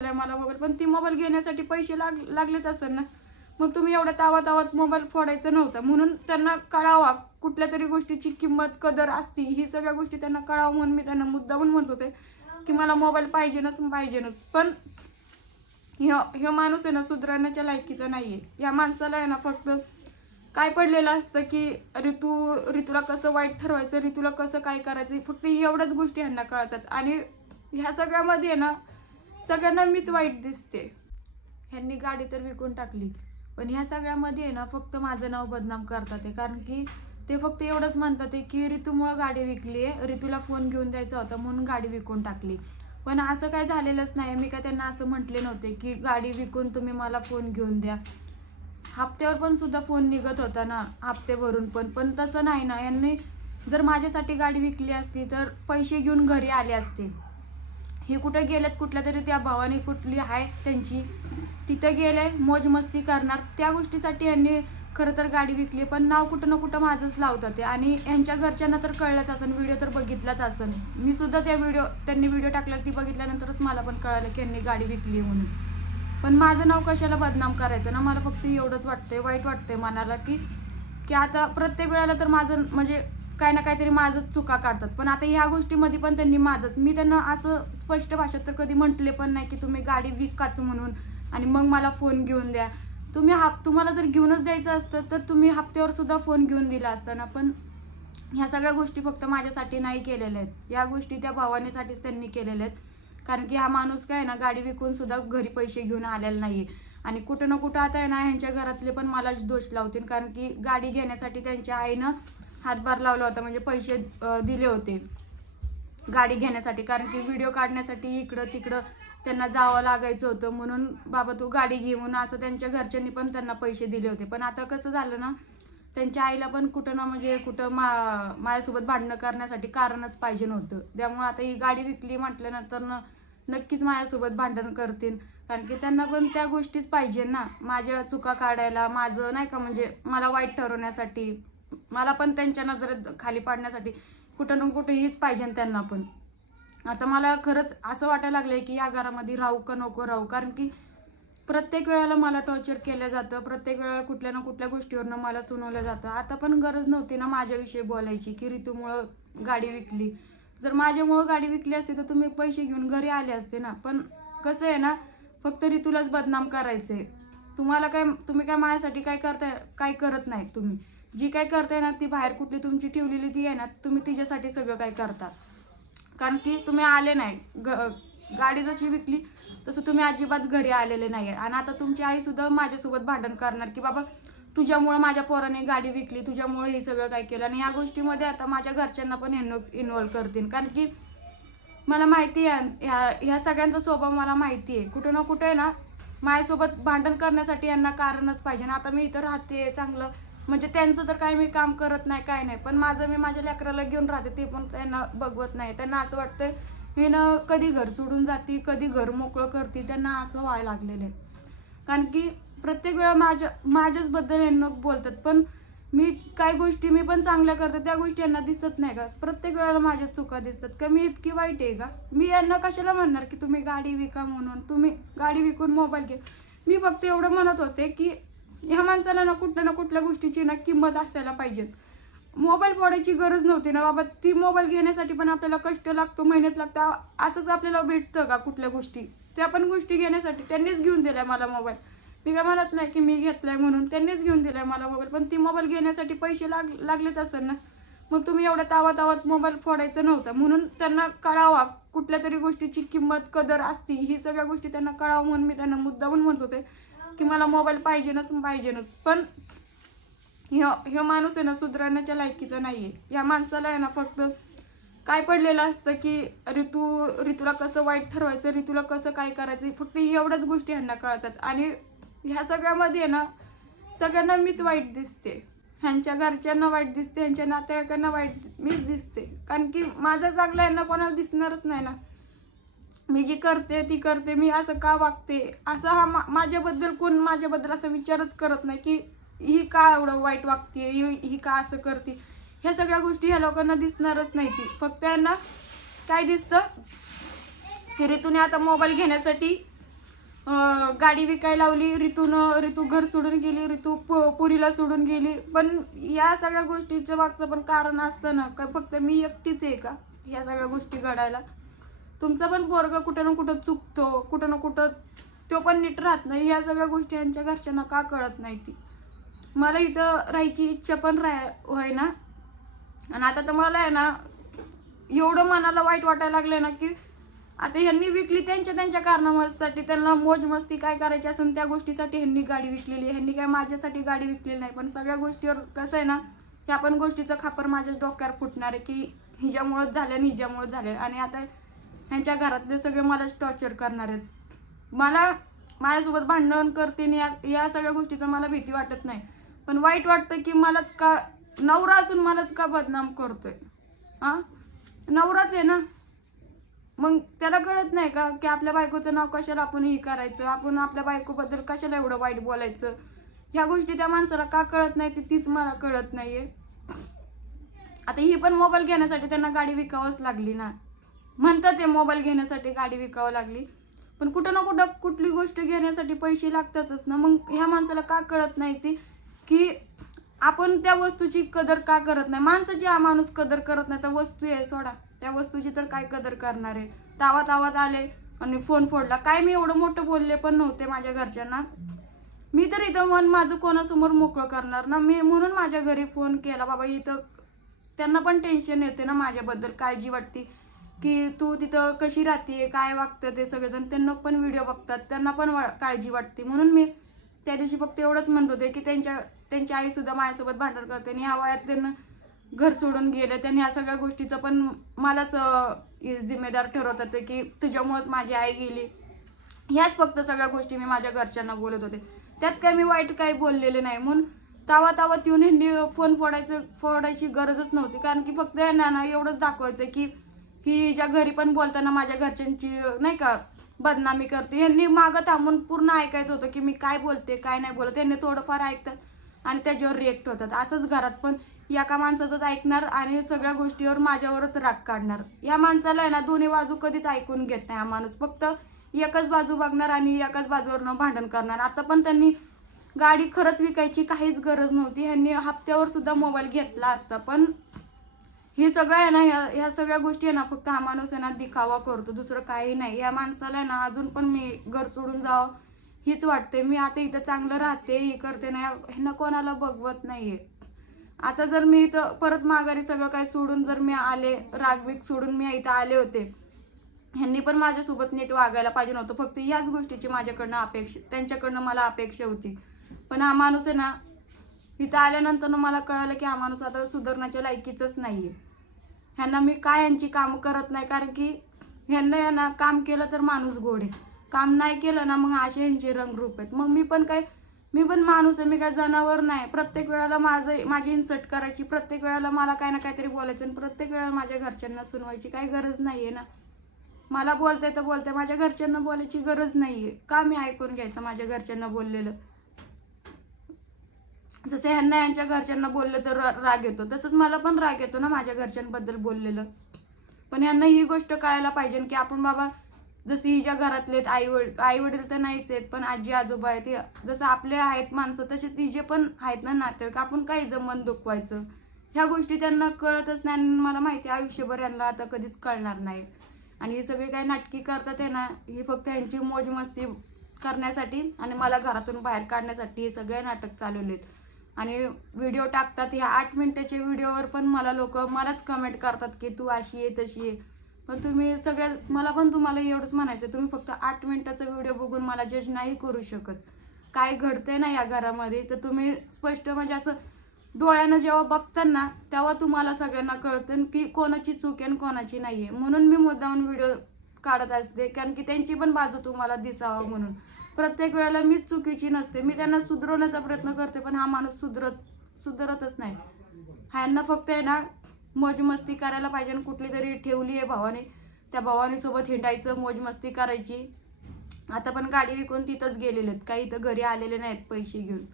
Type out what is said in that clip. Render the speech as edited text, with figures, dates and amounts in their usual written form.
मला मोबाईल, पण ती मोबाईल घेण्यासाठी पैसे लागलेच असेल ना. मग तुम्ही एवढ्या तावात मोबाईल फोडायचा नव्हता. म्हणून त्यांना कळावा कुठल्या तरी गोष्टीची किंमत कदर असती, ही सगळ्या गोष्टी त्यांना कळावं म्हणून मी त्यांना मुद्दामून म्हणत होते की मला मोबाईल पाहिजेच. पण ह्यो माणूस आहे ना सुधारण्याच्या लायकीचा नाहीये. या माणसाला आहे ना फक्त काय पडलेलं असतं की ऋतूला कसं वाईट ठरवायचं, ऋतूला कसं काय करायचं, फक्त एवढ्याच गोष्टी ह्यांना कळतात. आणि ह्या सगळ्यामध्ये आहे ना सगळ्यांना मीच वाईट दिसते. ह्यांनी गाडी तर विकून टाकली, पण ह्या सगळ्यामध्ये आहे ना फक्त माझं नाव बदनाम करतात आहे. कारण की ते फक्त एवढंच म्हणतात की ऋतूमुळे गाडी विकली आहे, ऋतूला फोन घेऊन द्यायचा होता म्हणून गाडी विकून टाकली. पण असं काय झालेलंच नाही. मी काय त्यांना असं म्हटले नव्हते की गाडी विकून तुम्ही मला फोन घेऊन द्या. हप्त्यावर पण सुद्धा फोन निघत होता ना, हप्ते भरून पण तसं नाही ना. यांनी जर माझ्यासाठी गाडी विकली असती तर पैसे घेऊन घरी आले असते. हे कुठे गेलेत, कुठल्या तरी त्या भावाने कुठली आहे त्यांची, तिथं गेले मौज मस्ती करणार. त्या गोष्टीसाठी यांनी खरं तर गाडी विकली. पण नाव कुठं ना कुठं माझंच लावतात ते. आणि यांच्या घरच्यांना तर कळलंच असेल, व्हिडिओ तर बघितलाच असेल. मी सुद्धा त्यांनी व्हिडिओ टाकला ती बघितल्यानंतरच मला पण कळालं की यांनी गाडी विकली म्हणून. पण माझं नाव कशाला बदनाम करायचं ना. मला फक्त एवढंच वाटतंय, वाईट वाटतंय मनाला की आता प्रत्येक वेळेला तर माझं म्हणजे काय ना काहीतरी माझंच चुका काढतात. पण आता ह्या गोष्टीमध्ये पण त्यांनी माझंच, मी त्यांना असं स्पष्ट भाषेत तर कधी म्हटले पण नाही की तुम्ही गाडी विकाच म्हणून आणि मग मला फोन घेऊन द्या. तुम्हाला जर घेऊनच द्यायचं असतं तर तुम्ही हप्त्यावर सुद्धा फोन घेऊन दिला असता ना. पण ह्या सगळ्या गोष्टी फक्त माझ्यासाठी नाही केलेल्या आहेत. या गोष्टी त्या भावानेसाठीच त्यांनी केलेल्या आहेत. कारण की हा माणूस काय ना गाडी विकून सुद्धा घरी पैसे घेऊन आलेला नाही. आणि कुठं ना कुठं आता आहे ना ह्यांच्या घरातले पण मलाच दोष लावतील. कारण की गाडी घेण्यासाठी त्यांच्या आईनं हातभार लावला होता, म्हणजे पैसे दिले होते गाडी घेण्यासाठी. कारण की व्हिडिओ काढण्यासाठी इकडं तिकडं त्यांना जावं लागायचं होतं, म्हणून बाबा तू गाडी घे म्हणून असं त्यांच्या घरच्यांनी पण त्यांना पैसे दिले होते. पण आता कसं झालं ना, त्यांच्या आईला पण कुठं ना म्हणजे कुठं माझ्यासोबत भांडणं करण्यासाठी कारणच पाहिजे नव्हतं. त्यामुळे आता ही गाडी विकली म्हटल्यानंतर नक्कीच माझ्यासोबत भांडण करतील. कारण की त्यांना पण त्या गोष्टीच पाहिजे ना, माझ्या चुका काढायला, माझं नाही का म्हणजे मला वाईट ठरवण्यासाठी, मला पण त्यांच्या नजरेत खाली पाडण्यासाठी कुठं ना कुठं हीच पाहिजे त्यांना पण. आता मला खरंच असं वाटायला लागलंय की या घरामध्ये राहू का नको राहू. कारण की प्रत्येक वेळेला मला टॉर्चर केलं जातं, प्रत्येक वेळेला कुठल्या ना कुठल्या गोष्टीवरनं मला सुनावलं जातं. आता पण गरज नव्हती ना माझ्याविषयी बोलायची की ऋतूमुळं गाडी विकली. जर माझ्यामुळं गाडी विकली असती तर तुम्ही पैसे घेऊन घरी आले असते ना. पण कसं आहे ना, फक्त ऋतूलाच बदनाम करायचंय. तुम्ही काय माझ्यासाठी काय करत नाही. तुम्ही जी काय करताय ना ती बाहेर कुठली तुमची ठेवलेली ती आहे ना, तुम्ही तिच्यासाठी सगळं काय करता. कारण की तुम्ही आले नाही, गाडी जशी विकली तसं तुम्ही अजिबात घरी आलेले नाही. आणि आता तुमची आई सुद्धा माझ्यासोबत भांडण करणार की बाबा तुझ्यामुळं माझ्या पोराने गाडी विकली, तुझ्यामुळे हे सगळं काय केलं. आणि या गोष्टीमध्ये आता माझ्या घरच्यांना पण इन्व्हॉल्व करतील. कारण की मला माहिती आहे ह्या सगळ्यांचा स्वभाव मला माहिती आहे. कुठं ना कुठं आहे ना माझ्यासोबत भांडण करण्यासाठी यांना कारणच पाहिजे ना. आता मी इथं राहते चांगलं, म्हणजे त्यांचं तर काय मी काम करत नाही काय नाही, पण मी माझ्या लेकराला घेऊन राहते, ते पण त्यांना बघवत नाही. त्यांना असं वाटतं हिनं कधी घर सोडून जाती, कधी घर मोकळं करते, त्यांना असं व्हायला लागलेलं आहे. कारण की प्रत्येक वेळा माझ्याच बद्दल यांना बोलतात, पण मी काही गोष्टी मी पण चांगल्या करते त्या गोष्टी यांना दिसत नाही का. प्रत्येक वेळेला माझ्या चुका दिसतात का. मी इतकी वाईट आहे का. मी यांना कशाला म्हणणार की तुम्ही गाडी विका म्हणून, तुम्ही गाडी विकून मोबाईल घे. मी फक्त एवढं म्हणत होते की ह्या माणसाला ना कुठल्या गोष्टीची ना किंमत असायला पाहिजे. मोबाईल फोडायची गरज नव्हती ना बाबा. ती मोबाईल घेण्यासाठी पण आपल्याला कष्ट लागतो, मेहनत लागतं. असंच आपल्याला भेटतं का कुठल्या गोष्टी. त्या पण गोष्टी घेण्यासाठी त्यांनीच घेऊन दिलाय मला मोबाईल. मी काय म्हणत नाही की मी घेतलाय म्हणून, त्यांनीच घेऊन दिलाय मला मोबाईल. पण ती मोबाईल घेण्यासाठी पैसे लागलेच असेल ना. मग तुम्ही एवढ्या तावात मोबाईल फोडायचं नव्हतं. म्हणून त्यांना कळावा कुठल्या तरी गोष्टीची किंमत कदर असती, ही सगळ्या गोष्टी त्यांना कळावं म्हणून मी त्यांना मुद्दामून म्हणत होते की मला मोबाईल पाहिजेच. पण ह्यो माणूस आहे ना सुधारण्याच्या लायकीचा नाहीये. या माणसाला आहे ना फक्त काय पडलेलं असतं की ऋतूला कसं वाईट ठरवायचं, ऋतूला कसं काय करायचं, फक्त एवढ्याच गोष्टी ह्यांना कळतात. आणि ह्या सगळ्यामध्ये आहे ना सगळ्यांना मीच वाईट दिसते. ह्यांच्या घरच्यांना वाईट दिसते, ह्यांच्या नातेवाईकांना वाईट मीच दिसते. कारण की माझं चांगलं यांना कोणाला दिसणारच नाही ना. मी जी करते ती करते, मी असं का वागते असं हा माझ्याबद्दल असा विचारच करत नाही की ही का एवढं वाईट वागते, ही का असं करते. ह्या सगळ्या गोष्टी ह्या लोकांना दिसणारच नाही. ती फक्त यांना काय दिसतं की ऋतूने आता मोबाईल घेण्यासाठी गाडी विकायला लावली, ऋतू घर सोडून गेली, ऋतू पुरीला सोडून गेली. पण या सगळ्या गोष्टीचं मागचं पण कारण असतं ना, का फक्त मी एकटीच आहे का ह्या सगळ्या गोष्टी घडायला? तुमचा पण पोरगा कुठं ना कुठं चुकतो, कुठं ना कुठं तो पण नीट राहत नाही. या सगळ्या गोष्टी यांच्या घरच्यांना का कळत नाही ती? मला इथं राहायची इच्छा पण होय ना. आणि आता तर मला आहे ना एवढं मनाला वाईट वाटायला लागलंय ना, की आता ह्यांनी विकली त्यांच्या कारणासाठी. त्यांना मोज मस्ती काय करायची असेल त्या गोष्टीसाठी ह्यांनी गाडी विकलेली. ह्यांनी काय माझ्यासाठी गाडी विकलेली नाही. पण सगळ्या गोष्टीवर कसं आहे ना, ह्या पण गोष्टीचं खापर माझ्या डोक्यावर फुटणार आहे, की हिच्यामुळेच झालं आणि हिच्यामुळे झालं. आणि आता ह्यांच्या घरातले सगळे मलाच टॉर्चर करणार आहेत. मला माझ्यासोबत भांडण करते या सगळ्या गोष्टीचं मला भीती वाटत नाही. पण वाईट वाटतं की मलाच का नवरा असून मलाच का बदनाम करतोय? नवराच आहे ना. मग त्याला कळत नाही का की आपल्या बायकोचं नाव कशाला आपण हे करायचं, आपण आपल्या बायकोबद्दल कशाला एवढं वाईट बोलायचं? ह्या गोष्टी त्या माणसाला का कळत नाही तीच मला कळत नाहीये. आता ही पण मोबाईल घेण्यासाठी त्यांना गाडी विकावंच लागली ना. म्हणतात ते मोबाईल घेण्यासाठी गाडी विकावं लागली, पण कुठं ना कुठं कुठली गोष्ट घेण्यासाठी पैसे लागतातच ना. मग ह्या माणसाला का कळत नाही ती की आपण त्या वस्तूची कदर का करत नाही? माणसाची हा माणूस कदर करत नाही तर वस्तू आहे सोडा, त्या वस्तूची तर काय कदर करणार आहे? तावात आले आणि फोन फोडला. काय मी एवढं मोठं बोलले पण नव्हते माझ्या घरच्यांना. मी तर इथं मन माझं कोणासमोर मोकळं करणार ना. मी म्हणून माझ्या घरी फोन केला. बाबा इथं त्यांना पण टेन्शन येते ना माझ्याबद्दल, काळजी वाटते की तू तिथं कशी राहते, काय वागतं ते सगळेजण. त्यांना पण व्हिडिओ बघतात, त्यांना पण काळजी वाटते. म्हणून मी त्या दिवशी फक्त एवढंच म्हणत होते की त्यांची आई सुद्धा माझ्यासोबत भांडण करते आणि ह्या वयात त्यांना घर सोडून गेले. त्यांनी ह्या सगळ्या गोष्टीचं पण मलाच जिम्मेदार ठरवतात की तुझ्यामुळेच माझी आई गेली. ह्याच फक्त सगळ्या गोष्टी मी माझ्या घरच्यांना बोलत होते. त्यात काय मी वाईट काही बोललेले नाही. म्हणून तावात येऊन ह्यांनी फोन फोडायची गरजच नव्हती. कारण की फक्त यांना एवढंच दाखवायचं की ही ज्या घरी पण बोलताना माझ्या घरच्यांची नाही का बदनामी करते. यांनी मागं थांबून पूर्ण ऐकायचं होतं की मी काय बोलते काय नाही बोलत. यांनी थोडंफार ऐकतात आणि त्याच्यावर रिएक्ट होतात. असंच घरात पण एका माणसाचंच ऐकणार आणि सगळ्या गोष्टीवर माझ्यावरच राग काढणार. या माणसाला आहे ना दोन्ही बाजू कधीच ऐकून घेत नाही. हा माणूस फक्त एकच बाजू बघणार आणि एकाच बाजूवरनं भांडण करणार. आता पण त्यांनी गाडी खरंच विकायची काहीच गरज नव्हती. ह्यांनी हप्त्यावर सुद्धा मोबाईल घेतला असता. पण हे सगळं आहे ना, ह्या सगळ्या गोष्टी आहे ना फक्त हा माणूस आहे ना दिखावा करतो, दुसरं काही नाही. या माणसाला आहे ना अजून पण मी घर सोडून जावं हीच वाटते. मी आता इथं चांगलं राहते, हे करते ना, ह्यांना कोणाला बघवत नाहीये. आता जर मी इथं परत माघारी सगळं काय सोडून जर मी आले, रागविक सोडून मी इथं आले होते, ह्यांनी पण माझ्यासोबत नीट वागायला पाहिजे नव्हतं. फक्त ह्याच गोष्टीची माझ्याकडनं त्यांच्याकडनं मला अपेक्षा होती. पण हा माणूस आहे ना इथं आल्यानंतर मला कळालं की हा माणूस आता सुधारण्याच्या लायकीच नाहीये. ह्यांना मी काय यांची काम करत नाही, कारण की ह्यांना काम केलं तर माणूस गोड आहे, काम नाही केलं ना मग असे ह्यांचे रंगरूप आहेत. मग मी पण माणूस आहे, मी काय जनावर नाही. प्रत्येक वेळेला माझी इन्सर्ट करायची, प्रत्येक वेळेला मला काय ना काहीतरी बोलायचं आणि प्रत्येक वेळेला माझ्या घरच्यांना सुनवायची काही गरज नाहीये ना. मला बोलते तर बोलते, माझ्या घरच्यांना बोलायची गरज नाहीये. का मी ऐकून घ्यायचं माझ्या घरच्यांना बोललेलं? जसं ह्यांना यांच्या घरच्यांना बोललं तर राग येतो, तसंच मला पण राग येतो ना माझ्या घरच्यांबद्दल बोललेलं. पण ह्यांना ही गोष्ट कळायला पाहिजे की आपण बाबा जशी हिच्या घरातले आई वडील तर नाहीच आहेत, पण आजी आजोबा आहेत, जसं आपले आहेत माणसं तसे तिचे पण आहेत ना नातेवाईक. आपण काही मन दुखवायचं ह्या गोष्टी त्यांना कळतच नाही. मला माहिती आयुष्यभर यांना आता कधीच कळणार नाही. आणि हे सगळे काही नाटकी करतात आहे ना, ही फक्त यांची मोज मस्ती करण्यासाठी आणि मला घरातून बाहेर काढण्यासाठी हे सगळे नाटक चालवलेत. आणि व्हिडिओ टाकतात, ह्या 8 मिनिटाच्या व्हिडिओवर पण मलाच कमेंट करतात की तू अशी आहे तशी आहे. पण तुम्ही मला पण तुम्हाला एवढंच म्हणायचं, तुम्ही फक्त 8 मिनिटाचा व्हिडिओ बघून मला जज नाही करू शकत. काय घडतंय ना या घरामध्ये तर तुम्ही स्पष्ट म्हणजे असं डोळ्यानं जेव्हा बघता ना तेव्हा तुम्हाला सगळ्यांना कळतं की कोणाची चूक आहे आणि कोणाची नाहीये. म्हणून मी मुद्दामून व्हिडिओ काढत असते, कारण की त्यांची पण बाजू तुम्हाला दिसावं म्हणून. प्रत्येक वेळेला मीच चुकीची नसते, मी त्यांना सुधारवण्याचा प्रयत्न करते, पण हा माणूस सुधरतच नाही. ह्यांना फक्त आहे ना मौज मस्ती करायला पाहिजे. कुठली तरी ठेवली आहे भावाने, त्या भावानी सोबत हिंडायचं, मौज मस्ती करायची. आता पण गाडी विकून तिथंच गेलेले आहेत, काही इथं घरी आलेले नाहीत पैसे घेऊन.